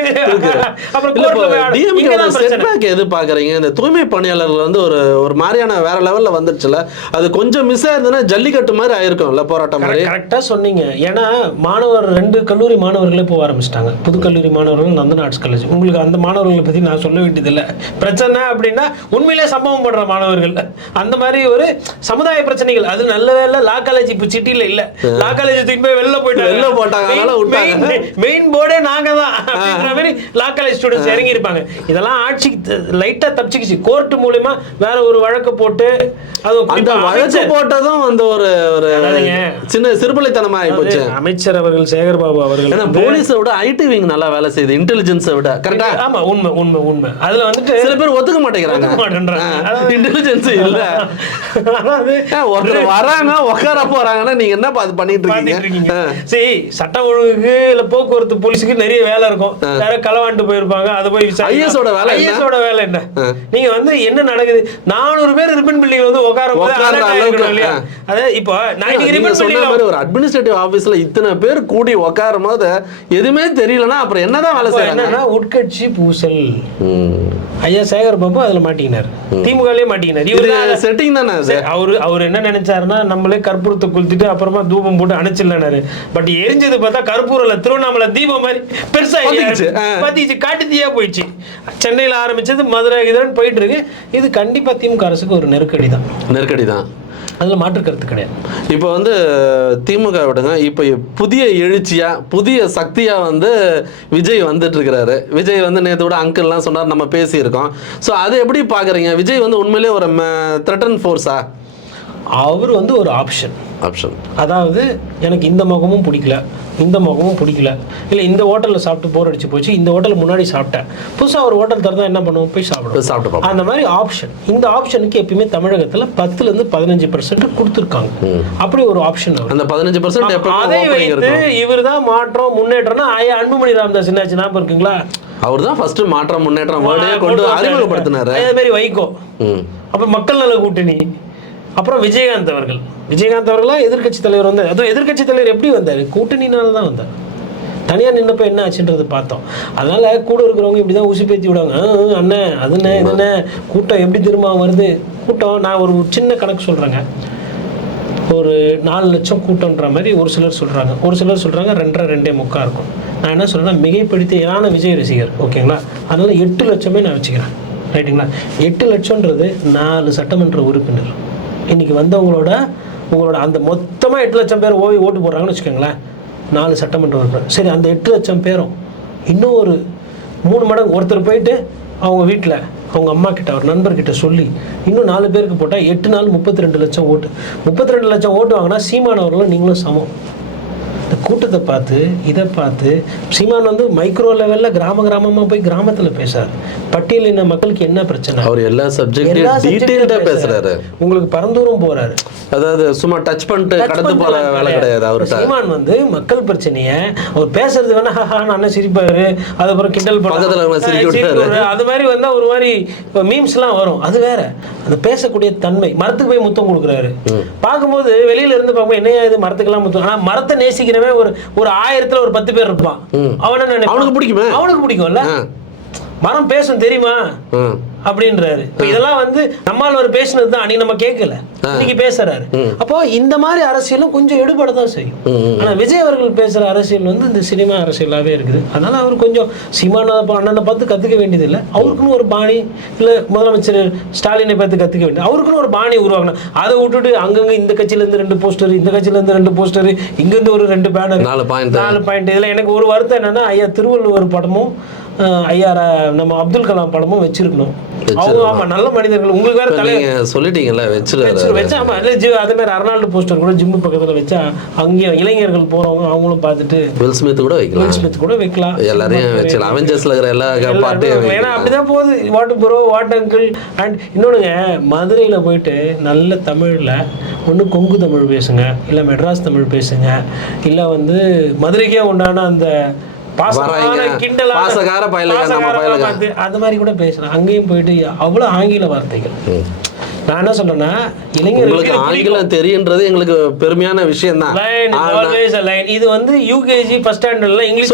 எது பாக்குறீங்க. இந்த தூய்மை பணியாளர்கள் வந்து ஒரு மாதிரியான வேற லெவல்ல வந்துருச்சுல, அது கொஞ்சம் மிஸ் ஆயிருந்ததுன்னா ஜல்லிக்கட்டு மாதிரி ஆயிருக்கும்ல போராட்டம் மாதிரி. கரெக்டா சொன்னீங்க. ஏன்னா மாணவர் 2 கல்லூரி மாணவர்களே போக ஆரம்பிச்சிட்டாங்க. புது கல்லூரி மாணவர்கள் நந்தன் ஆர்ட்ஸ் காலேஜ். உங்களுக்கு அந்த மாணவர்களை பத்தி நான் சொல்ல வேண்டியதில்லை. பிரச்சனை அப்படின்னா உண்மையிலே சம்பவம் பண்ற மாணவர்கள் அந்த மாதிரி ஒரு சமுதாய பிரச்சனைகள். அது நல்ல வேலை லா காலேஜ் இப்ப சிட்டி இல்ல லா காலேஜ் தூக்கி போய் வெளில போயிட்டாங்க. மெயின் போர்டே நாங்க தான் அப்படிங்கிற மாதிரி லா காலேஜ் ஸ்டூடெண்ட்ஸ் இறங்கி இருப்பாங்க. இதெல்லாம் ஆட்சிக்கு லைட்டா தப்பிச்சுக்கிச்சு. கோர்ட் மூலமா வேற ஒரு வழக்கு போட்டு அது அந்த வழக்கு போட்டதும் வந்து ஒரு சின்ன சிறுபலைத்தனமா ஆயிப்போச்சு. அமைச்சர் அவர்கள் சேகர் பாபு அவர்கள் போலீஸை விட ஐடி விங் நல்லா வேலை செய்யுது, இன்டெலிஜென்ஸை விட. கரெக்டா? ஆமா, உண்மை உண்மை உண்மை. அதுல வந்துட்டு சில பேர் ஒத்துக்க மாட்டேங்கிறாங்க. இன்டெலிஜென்ஸ் இல்ல, ஒருத்தர் வராங்க உட்கார போறாங்கன்னா நீங்க என்ன பண்ணிட்டு இருக்கீங்க? சரி, சட்ட ஒழுங்குக்கு இல்ல போக்குவரத்து போலீஸுக்கு நிறைய வேலை இருக்கும். வேற களவாண்டு போயிருப்பாங்க. அது போய் ஐஎஸோட வேலை என்ன? நீங்க வந்து என்ன நடக்குது? 400 பேர் ரிப்பன் பில்டிங் வந்து உட்கார இல்லையா? அதே இப்போ ஒரு அட்மினிஸ்ட்ரேட்டிவ் ஆபீஸ்ல இத்தனை பேர் கூடி உட்காரும் போது எதுவுமே தெரியலன்னா அப்புறம் என்னதான் வேலை செய்யறாங்க? உட்கட்சி பூசல். ஐயா சேகர் பாபு அதுல மாட்டினார், திமுகலயே மாட்டினார். இவரு செட்டிங் தானே. அவர் என்ன நினைச்சாருன்னா நம்மளே கற்பூரத்தை கொளுத்திட்டு அப்புறமா தூபம் போட்டு அணைச்சிடலாரு. பட் எரிஞ்சது பார்த்தா கற்பூரல திருவண்ணாமலை தீபம் மாதிரி பெருசா பத்திச்சு, காட்டு தீயா போயிடுச்சு. சென்னையில ஆரம்பிச்சது மதுரை இதன் போயிட்டு இருக்கு. இது கண்டிப்பா திமுக அரசுக்கு ஒரு நெருக்கடி தான். அதில் மாற்று கருத்து கிடையாது. இப்போ வந்து திமுக விடுங்க, இப்போ புதிய எழுச்சியா புதிய சக்தியா வந்து விஜய் வந்துட்டு இருக்கிறாரு. விஜய் வந்து நேற்று கூட அங்கிள்லாம் சொன்னார், நம்ம பேசியிருக்கோம். ஸோ அதை எப்படி பார்க்குறீங்க? விஜய் வந்து உண்மையிலே ஒரு த்ரெட்டன் ஃபோர்ஸா? அவர் வந்து ஒரு ஆப்ஷன். அதாவது எனக்கு இந்த முகமும் பிடிக்கல, இந்த முகமும் பிடிக்கல, இல்லை இந்த ஹோட்டலில் சாப்பிட்டு போர் அடிச்சு போச்சு, இந்த ஹோட்டல் முன்னாடி சாப்பிட்டேன், புதுசாக ஒரு ஹோட்டல் திறந்தா என்ன பண்ணுவோம், போய் சாப்பிட்டு அந்த மாதிரி ஆப்ஷன். இந்த ஆப்ஷனுக்கு எப்பயுமே தமிழகத்தில் 10% 15% கொடுத்துருக்காங்க. அப்படி ஒரு ஆப்ஷன். அந்த 15% அதை வைத்து இவர் தான் மாற்றம் முன்னேற்றம்னா அன்புமணி ராமதாஸ் என்னாச்சு ஞாபகம் இருக்குங்களா? அவர் தான் ஃபர்ஸ்ட் மாற்றம் முன்னேற்றம் கொண்டு அறிமுகப்படுத்தினார். அதே மாதிரி வைகோ, அப்புறம் மக்கள் நல கூட்டணி, அப்புறம் விஜயகாந்த் அவர்களா எதிர்கட்சி தலைவர் வந்து, அதுவும் எதிர்கட்சி தலைவர் எப்படி வந்தார்? கூட்டணினால தான் வந்தார். தனியாக நின்னப்போ என்ன ஆச்சுன்றது பார்த்தோம். அதனால கூட இருக்கிறவங்க இப்படி தான் ஊசி பேத்தி விடுவாங்க. அண்ணன் அதுண்ணே இதுண்ணே, கூட்டம் எப்படி திரும்ப வருது கூட்டம். நான் ஒரு சின்ன கணக்கு சொல்கிறேங்க. ஒரு 4 லட்சம் கூட்டம்ன்ற மாதிரி ஒரு சிலர் சொல்கிறாங்க, ஒரு சிலர் சொல்கிறாங்க 2.5 இருக்கும். நான் என்ன சொல்கிறேன்னா மிகைப்படுத்தி, ஏன்னா விஜய் ரசிகர் ஓகேங்களா, அதனால 8 லட்சமே நான் வச்சுக்கிறேன். ரைட்டுங்களா? 8 லட்சம்ன்றது 4 சட்டமன்ற உறுப்பினர். இன்னைக்கு வந்தவங்களோட உங்களோட அந்த மொத்தமாக 8 லட்சம் பேர் ஓட்டு போடுறாங்கன்னு வச்சுக்கோங்களேன், 4 சட்டமன்ற உறுப்பினர். சரி, அந்த 8 லட்சம் பேரும் இன்னும் ஒரு 3 மடங்கு ஒருத்தர் போயிட்டு அவங்க வீட்டில் அவங்க அம்மா கிட்ட அவர் நண்பர்கிட்ட சொல்லி இன்னும் 4 பேருக்கு போட்டால் 8 நாள் 32 லட்சம் ஓட்டு. 32 லட்சம் ஓட்டு வாங்கினா சீமான் அவர்களும் நீங்களும் சமம். இந்த கூட்டத்தை பார்த்து இதை பார்த்து சீமான் வந்து மைக்ரோ லெவலில் கிராமமாக போய் கிராமத்தில் பேசுறாரு. பட்டியலின மக்களுக்கு என்ன பிரச்சனை, அவர் எல்லா சப்ஜெக்ட்லயும் டீடைலா பேசுறாரு. உங்களுக்கு பரந்தூரம் போறாரு. அதாவது சும்மா டச் பண்ணிட்டு கடந்து போற வேலை கிடையாது அவரு. சீமான் வந்து மக்கள் பிரச்சனைய அவர் பேசுறது வேணா அண்ணன் சிரிப்பாரு, அதுக்கப்புறம் கிண்டல் பண்ணுவாரு. அது மாதிரி வந்தா ஒரு மாதிரி மீம்ஸ் எல்லாம் வரும். அது வேற. அந்த பேசக்கூடிய தன்மை, மரத்துக்கு போய் முத்தம் கொடுக்குறாரு. பார்க்கும்போது வெளியில இருந்து பார்க்கும்போது என்னையா இது மரத்துக்கெல்லாம் முத்தம். ஆனா மரத்தை நேசிக்கிறவன் ஒரு 1000த்துல ஒரு 10 பேர் இருப்பான். அவனுக்கு பிடிக்கும்ல, மரம் பேசும் தெரியுமா? அப்படின்றாரு. இப்ப இதெல்லாம் வந்து நம்மால் ஒரு பேசினது தான், அன்னைக்கு நம்ம கேட்கல, இன்னைக்கு பேசுறாரு. அப்போ இந்த மாதிரி அரசியலும் கொஞ்சம் எடுபடதான் செய்யும். ஆனா விஜய் அவர்கள் பேசுற அரசியல் வந்து இந்த சினிமா அரசியலாவே இருக்குது. அதனால அவர் கொஞ்சம் சீமான அண்ணனை பார்த்து கத்துக்க வேண்டியது இல்லை, அவருக்குன்னு ஒரு பாணி, இல்ல முதலமைச்சர் ஸ்டாலினை பார்த்து கத்துக்க வேண்டியது, அவருக்குன்னு ஒரு பாணி உருவாக்கணும். அதை விட்டுட்டு அங்கங்க இந்த கட்சியில இருந்து 2 போஸ்டர், இந்த கட்சியில இருந்து 2 போஸ்டர், இங்க இருந்து ஒரு 2 பேனர், 4 பாயிண்ட். இதுல எனக்கு ஒரு வருத்தம் என்னன்னா, ஐயா திருவள்ளுவர் படமும் ஐயா நம்ம அப்துல் கலாம் படமும் வச்சிருக்கணும். அவங்க ஆமா நல்ல மனிதர்கள். உங்களுக்கு வேற தலைங்க சொல்லிட்டீங்கல்ல, வச்சா ஆமா இல்ல அதே மாதிரி அர்னால்டு போஸ்டர் கூட ஜிம்மு பக்கத்துல வச்சா அங்கேயும் இளைஞர்கள் போறவங்க அவங்களும் பார்த்துட்டு வில் ஸ்மித் கூட வைக்கலாம், எல்லாரையும் வச்சலாம். அவெஞ்சர்ஸ்ல இருக்கிற எல்லா பாட்டையும், ஏன்னா அப்படிதான் போகுது. What bro, what uncle. And இன்னொன்னுங்க, மதுரையில போயிட்டு நல்ல தமிழ்ல ஒன்று கொங்கு தமிழ் பேசுங்க, இல்லை மெட்ராஸ் தமிழ் பேசுங்க, இல்லை வந்து மதுரைக்கே உண்டான அந்த அது மாதிரி கூட பேசலாம். அங்கேயும் போயிட்டு அவ்வளவு ஆங்கில வார்த்தைகள். நான் என்ன சொல்றேன்னா, இளைஞர்களுக்கு ஆங்கிலம் தெரியுன்றது எங்களுக்கு பெருமையான விஷயம் தான். இது வந்து யூகேஜி ஃபர்ஸ்ட் ஸ்டாண்டர்ட்ல இங்கிலீஷ்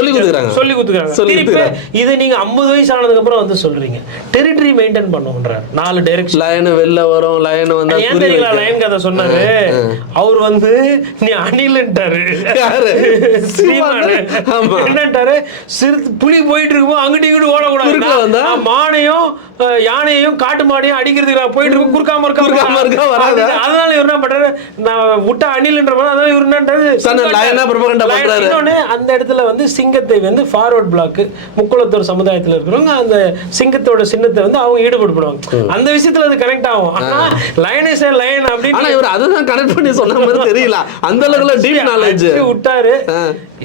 சொல்லி கொடுத்துறாங்க. இது நீங்க 50 வயசு ஆனதுக்கு அப்புறம் வந்து சொல்றீங்க டெரிட்டரி மெயின்டைன் பண்ணுங்கன்ற 4 டைரக்ஷன் லைன் வெளில வரும். லைன் வந்து ஏன் தெரியல, லைன் கதை சொன்னாரு அவர் வந்து நீ அணிலன்ட்டாரு, என்னன்ட்டாரு, புலி போயிட்டு இருக்கும்போது அங்கிட்டு இங்கிட்டு ஓடக்கூடாது, மானையும் யானையையும் காட்டு மாடையும் அடிக்கிறதுக்கு போயிட்டு இருக்கும், குறுக்காம அதனால இவர் என்ன பண்றாரு, நான் விட்ட அணில்ன்ற மாதிரி, அதனால இவர் என்ன அந்த இடத்துல வந்து சிங்கத்தை வந்து ஃபார்வர்ட் பிளாக் முக்குளத்தூர் சமுதாயத்துல இருக்கிறவங்க அந்த சிங்கத்தோட சின்னத்தை வந்து அவங்க ஈடுபடுவாங்க. அந்த விஷயத்துல அது கனெக்ட் ஆகும். ஆனா லைன் இஸ் எ லைன் அப்படின்னு இவர் அதுதான் கனெக்ட் பண்ணி சொன்ன மாதிரி தெரியல, அந்த அளவுக்கு டீப் நாலேஜ் விட்டாரு.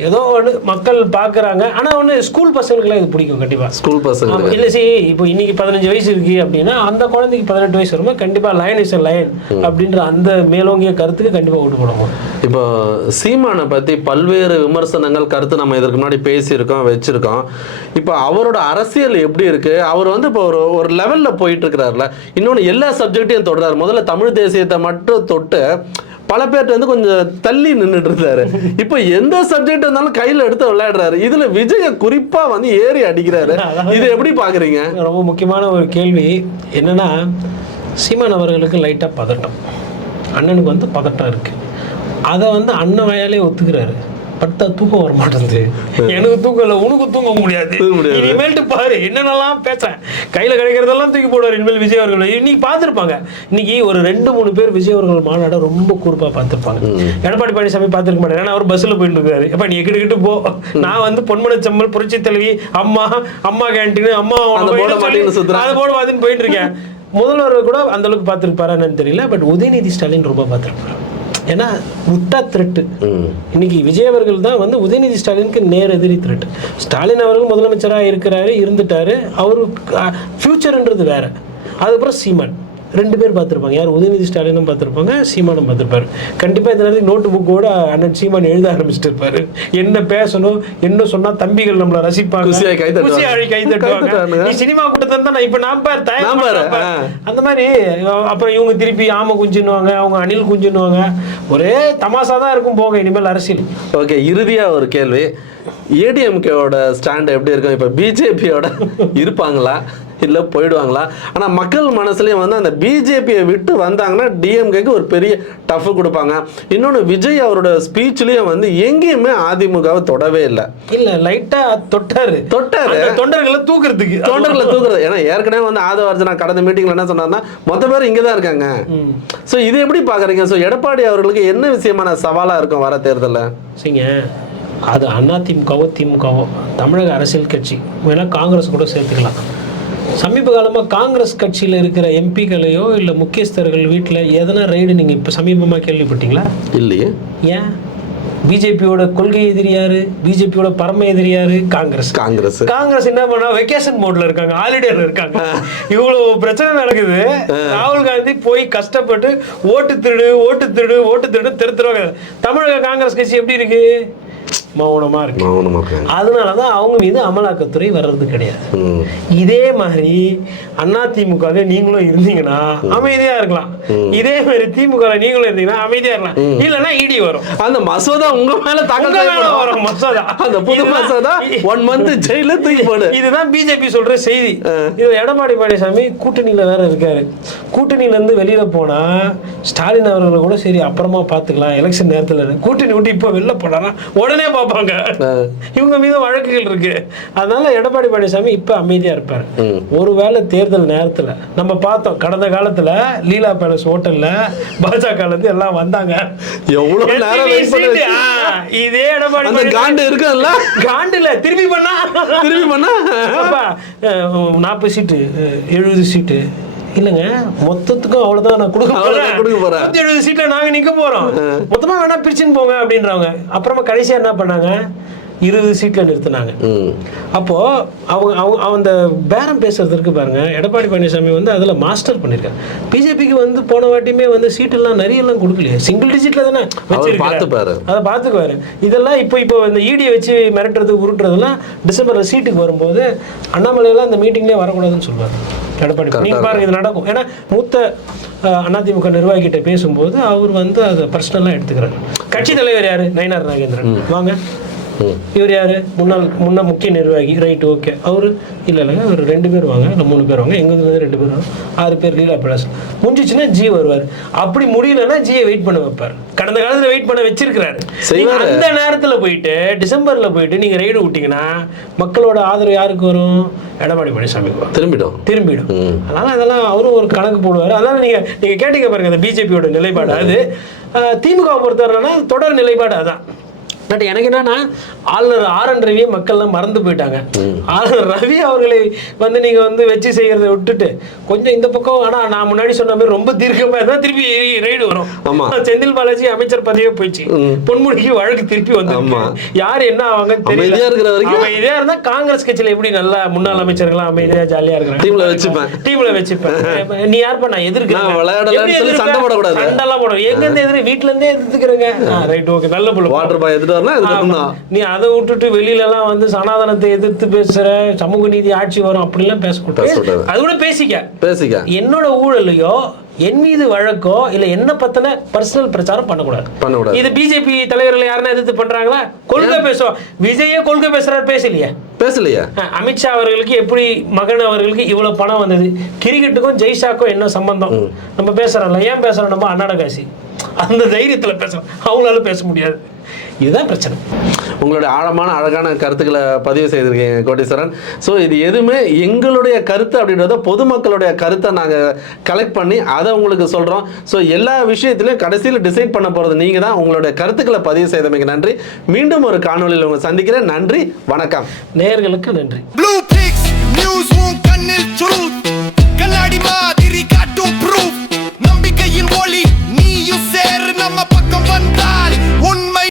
ஏதோ ஒன்று மக்கள் பாக்குறாங்க. ஆனா ஒண்ணு ஸ்கூல் பசங்களுக்கு இது பிடிக்கும் கண்டிப்பா. ஸ்கூல் பசங்க இல்ல சி இப்போ இன்னைக்கு 15 வயசு இருக்கு அப்படின்னா அந்த குழந்தைக்கு 18 வயசு வரும்போது கண்டிப்பா லைன் இஸ் எ லைன் அப்படின்ற அந்த மேலோங்கிய கருத்துக்கு கண்டிப்பா ஓட்டு போடுவோம். இப்போ சீமானை பத்தி பல்வேறு விமர்சனங்கள் கருத்து நம்ம இதற்கு முன்னாடி பேசியிருக்கோம், வச்சிருக்கோம். இப்போ அவரோட அரசியல் எப்படி இருக்கு, அவர் வந்து இப்போ ஒரு லெவல்ல போயிட்டு இருக்கிறாருல, இன்னொன்று எல்லா சப்ஜெக்டையும் தொடுறாரு. முதல்ல தமிழ் தேசியத்தை மட்டும் தொட்டு பல பேர்ட்ட வந்து கொஞ்சம் தள்ளி நின்றுட்டு இருந்தாரு. இப்போ எந்த சப்ஜெக்ட் இருந்தாலும் கையில எடுத்து விளையாடுறாரு. இதுல விஜய குறிப்பா வந்து ஏறி அடிக்கிறாரு. இது எப்படி பாக்குறீங்க? ரொம்ப முக்கியமான ஒரு கேள்வி என்னன்னா, சீமான் அவர்களுக்கு லைட்டா பதட்டம், அண்ணனுக்கு வந்து பதட்டம் இருக்கு. அதை வந்து அண்ணன் வயாலே ஒத்துக்கிறாரு. பட்டா தூக்கம் வர மாட்டேங்குது, எனக்கு தூக்கம் இல்லை, உனக்கு தூங்க முடியாது, இனிமேல்ட்டு பாரு என்னென்னலாம் பேசுறேன், கையில கிடைக்கிறதெல்லாம் தூக்கி போடுவார் இனிமேல் விஜய் அவர்கள். இன்னைக்கு பார்த்துருப்பாங்க, இன்னைக்கு ஒரு 2-3 பேர் விஜய் அவர்கள் மாநாட ரொம்ப கூர்ப்பா பார்த்துருப்பாங்க. எடப்பாடி பழனிசாமி பார்த்துருக்க மாட்டேன், ஏன்னா அவர் பஸ்ல போயிட்டு இருக்காரு. எப்ப நீ எக்கிட்டு போ, நான் வந்து பொன்மனச்செம்மல், புரட்சி தலைவி, அம்மா கேன்டீன், அம்மா அதை போட பார்த்துன்னு போயிட்டு இருக்கேன். முதல்வர் கூட அந்த அளவுக்கு பார்த்துருப்பாரான்னு தெரியல. பட் உதயநிதி ஸ்டாலின் ரொம்ப பார்த்துருப்பாரு. ஏன்னா முட்டா த்ரெட்டு இன்னைக்கு விஜய் அவர்கள் தான் வந்து உதயநிதி ஸ்டாலினுக்கு நேர் எதிரி த்ரெட். ஸ்டாலின் அவர்கள் முதலமைச்சராக இருக்கிறாரு, இருந்துட்டாரு, அவரு ஃபியூச்சர்ன்றது வேற. அதுக்கப்புறம் சீமான் 2 பேர் பார்த்துருப்பாங்க. யார்? உதயநிதி ஸ்டாலினும் பார்த்துருப்பாங்க, சீமானும் பார்த்துருப்பாரு. கண்டிப்பாக இந்த நேரத்துக்கு நோட்டு புக்கோட அண்ணன் சீமான் எழுத ஆரம்பிச்சுட்டு இருப்பாரு. என்ன பேசணும், என்ன சொன்னா தம்பிகள் நம்மளை ரசிப்பாங்க, கை தட்டுவாங்க. நீ சினிமா கூட்டத்தை தான் இப்ப நான் அந்த மாதிரி. அப்புறம் இவங்க திருப்பி ஆம குஞ்சுன்னுவாங்க, அவங்க அணில் குஞ்சுன்னுவாங்க. ஒரே தமாசா தான் இருக்கும் போக இனிமேல் அரசியல். ஓகே, இறுதியா ஒரு கேள்வி, ஏடிஎம்கேவோட ஸ்டாண்ட் எப்படி இருக்கும்? இப்போ பிஜேபியோட இருப்பாங்களா இல்லை போயிடுவாங்களா? ஆனால் மக்கள் மனசுலேயும் வந்து அந்த பிஜேபியை விட்டு வந்தாங்கன்னா டிஎம்கேக்கு ஒரு பெரிய டஃப் கொடுப்பாங்க. இன்னொன்று, விஜய் அவரோட ஸ்பீச்லேயும் வந்து எங்கேயுமே அதிமுகவை தொடவே இல்லை. லைட்டாக தொட்டாரு தொண்டர்களை தூக்குறது. ஏன்னா ஏற்கனவே வந்து ஆதவர்ஜனா கடந்த மீட்டிங்கில் என்ன சொன்னார்னா, மொத்த பேர் இங்கே தான் இருக்காங்க. ஸோ இது எப்படி பார்க்குறீங்க? ஸோ எடப்பாடி அவர்களுக்கு என்ன விஷயமான சவாலாக இருக்கும் வர தேர்தலில்? சரிங்க, அது அதிமுகவோ திமுகவோ தமிழக அரசியல் கட்சி வேணா காங்கிரஸ் கூட சேர்த்துக்கலாம். சமீப காலமாக காங்கிரஸ் கட்சியில் இருக்கிற எம்பிக்களையோ இல்லை முக்கியஸ்தர்கள் வீட்டில் எதனா ரைடு நீங்கள் இப்போ சமீபமாக கேள்விப்பட்டீங்களா? இல்லையே. ஏன்? பிஜேபியோட கொள்கை எதிரி யாரு? பிஜேபியோட பரம எதிரி யாரு? காங்கிரஸ் என்ன பண்ணா வெக்கேஷன் மோட்ல இருக்காங்க, ஹாலிடேல இருக்காங்க. இவ்வளவு பிரச்சனை நடக்குது. ராகுல் காந்தி போய் கஷ்டப்பட்டு ஓட்டு திருடு திருத்துருவாங்க. தமிழக காங்கிரஸ் கட்சி எப்படி இருக்கு? மௌனமா இருக்கு. அதனாலதான் அவங்க மீது அமலாக்கத்துறை வர்றது கிடையாது. இதே மாதிரி அதிமுகவே நீங்களும் இருந்தீங்கன்னா அமைதியா இருக்கலாம். இதே மாதிரி திமுக நீங்களும் இருந்தீங்கன்னா அமைதியா இருக்கலாம். இல்லன்னா இடி வரும். அந்த மசோதா உங்க மேல தாக்கல் வரும். மசோதா, அந்த புது மசோதா 1 month ஜெயில தூக்கி போடு. இதுதான் பிஜேபி சொல்ற செய்தி. இது எடப்பாடி பழனிசாமி கூட்டணியில வேற இருக்காரு. கூட்டணியில இருந்து வெளியில போனா ஸ்டாலின் அவர்கள் கூட சரி அப்புறமா பாத்துக்கலாம், எலெக்ஷன் நேரத்துல கூட்டணி விட்டு இப்ப வெளில போனா உடனே பார்ப்பாங்க. இவங்க மீது வழக்குகள் இருக்கு. அதனால எடப்பாடி பழனிசாமி இப்ப அமைதியா இருப்பாரு. ஒருவேளை தேர்தல் நேரத்துல நம்ம பார்த்தோம், கடந்த காலத்துல லீலா பேலஸ் ஹோட்டல்ல பாஜக இருந்து எல்லாம் வந்தாங்க. எவ்வளவு நேரம் வெயிட் பண்ணி இதே எடப்பாடி அந்த காண்டு இருக்குல்ல, காண்டுல திருப்பி பண்ணா 40 சீட்டு 70 சீட்டு இல்லங்க, மொத்தத்துக்கும் அவ்வளவுதான் நான் கொடுக்க போறேன். 70 சீட்ல நாங்க நிக்க போறோம், மொத்தமா வேணா பிரிச்சுன்னு போங்க அப்படின்றாங்க. அப்புறமா கடைசியா என்ன பண்ணாங்க, 20 சீட்ல நிறுத்தினாங்க. அப்போ அவங்க அந்த பேரம் பேசுறதுக்கு பாருங்க, எடப்பாடி பழனிசாமி வந்து அதுல மாஸ்டர் பண்ணிருக்காரு. பிஜேபிக்கு வந்து போன வாட்டியுமே வந்து சீட் எல்லாம் நிறைய எல்லாம் கொடுக்கலையே, சிங்கிள் டிஜிட்ல தானே வச்சிருக்காரு. அதை பாத்துக்குவாரு. இதெல்லாம் இப்போ இந்த ஈடியை வச்சு மிரட்டுறது உருட்டுறதுலாம் டிசம்பர்ல சீட்டுக்கு வரும்போது அண்ணாமலையெல்லாம் அந்த மீட்டிங்லேயே வரக்கூடாதுன்னு சொல்லுவாரு எடப்பாடி. நீங்க பாருங்க இது நடக்கும். ஏன்னா மூத்த அதிமுக நிர்வாகிகிட்ட பேசும்போது அவர் வந்து அதை பர்சனலா எடுத்துக்கிறாரு. கட்சி தலைவர் யாரு, நயினார் நாகேந்திரன் வாங்க, இவர் யாரு, முன்ன முக்கிய நிர்வாகி, ரைட் ஓகே. அவரு இல்லைங்க அவர் 2 பேர் வாங்க, இல்லை 3 பேர் வாங்க, எங்க 2 பேர் வாங்க, 6 பேர் லீலா பேலஸ் முடிஞ்சிச்சுன்னா ஜி வருவார். அப்படி முடியலன்னா ஜியை வெயிட் பண்ண வைப்பார். கடந்த காலத்துல வெயிட் பண்ண வச்சிருக்கிறாரு. அந்த நேரத்துல போயிட்டு டிசம்பர்ல போயிட்டு நீங்க ரைடு விட்டீங்கன்னா மக்களோட ஆதரவு யாருக்கு வரும், எடப்பாடி பழனிசாமி திரும்பிடும். அதனால அதெல்லாம் அவரும் ஒரு கணக்கு போடுவாரு. அதனால நீங்க கேட்டீங்க பாருங்க, அந்த பிஜேபியோட நிலைப்பாடு அது. திமுக பொறுத்தவரைனா தொடர் நிலைப்பாடு அதான். பட் எனக்கு என்னன்னா, ஆளுநர் RN ரவியை மக்கள்லாம் மறந்து போயிட்டாங்க. ஆளுநர் ரவி அவர்களை வந்து நீங்க வந்து வச்சு செய்யறதை விட்டுட்டு கொஞ்சம் இந்த பக்கம், ஆனா நான் முன்னாடி சொன்ன மாதிரி ரொம்ப தீர்க்கமா இருந்தா திருப்பி ரைடு வரும். செந்தில் பாலாஜி அமைச்சர் பதவியே போயிடுச்சு, பொன்முடிக்கு வழக்கு திருப்பி வந்து யார் என்ன ஆவாங்கன்னு தெரியல. அமைதியா இருந்தா காங்கிரஸ் கட்சியில எப்படி நல்லா முன்னாள் அமைச்சர்கள்லாம் அமைதியா ஜாலியா இருக்கிறாங்க, டீம்ல வச்சுப்பேன். நீ யார் பண்ண எதிர்க்க சண்டை போடக்கூடாது, சண்டெல்லாம் போட எங்க இருந்து எதிர்க்கு, வீட்டுல இருந்தே எதிர்த்துக்கிறேங்க. ரைட் ஓகே, நல்ல புள்ள வாட்டர் பாய் எதிர்த்து. நீ அதை விட்டுட்டு வெளியில எல்லாம் வந்து சனாதனத்தை எதிர்த்து பேசுற, சமூக நீதி ஆட்சி வரும் அப்படிலாம் பேசக்கூடாது. அது கூட பேசிக்க என்னோட ஊழலையோ என் மீது வழக்கோ இல்ல என்ன பத்தின பர்சனல் பிரச்சாரம் பண்ணக்கூடாது. இது பிஜேபி தலைவர்கள் யாருன்னா எதிர்த்து பண்றாங்களா, கொள்கை பேசுவோம். விஜயே கொள்கை பேசுறாரு, பேசலையா? அமித்ஷா அவர்களுக்கு எப்படி மகன் அவர்களுக்கு இவ்வளவு பணம் வந்தது, கிரிக்கெட்டுக்கும் ஜெய்ஷாக்கும் என்ன சம்பந்தம் நம்ம பேசுறோம்ல, ஏன் பேசுறோம், நம்ம அன்னாட காசி அந்த தைரியத்துல பேசுறோம், அவங்களால பேச முடியாது. இதுதான் பிரச்சனை. உங்களுடைய ஆழமான அழகான கருத்துக்களை பதிவு செய்திருக்கீங்க கோட்டீஸ்வரன். ஸோ இது எதுவுமே எங்களுடைய கருத்து அப்படின்றத பொதுமக்களுடைய கருத்தை நாங்கள் கலெக்ட் பண்ணி அதை உங்களுக்கு சொல்கிறோம். ஸோ எல்லா விஷயத்திலையும் கடைசியில் டிசைட் பண்ண போகிறது நீங்கள் தான். உங்களுடைய கருத்துக்களை பதிவு செய்தமைக்கு நன்றி. மீண்டும் ஒரு காணொலியில் உங்களை சந்திக்கிறேன். நன்றி, வணக்கம். நேயர்களுக்கு நன்றி.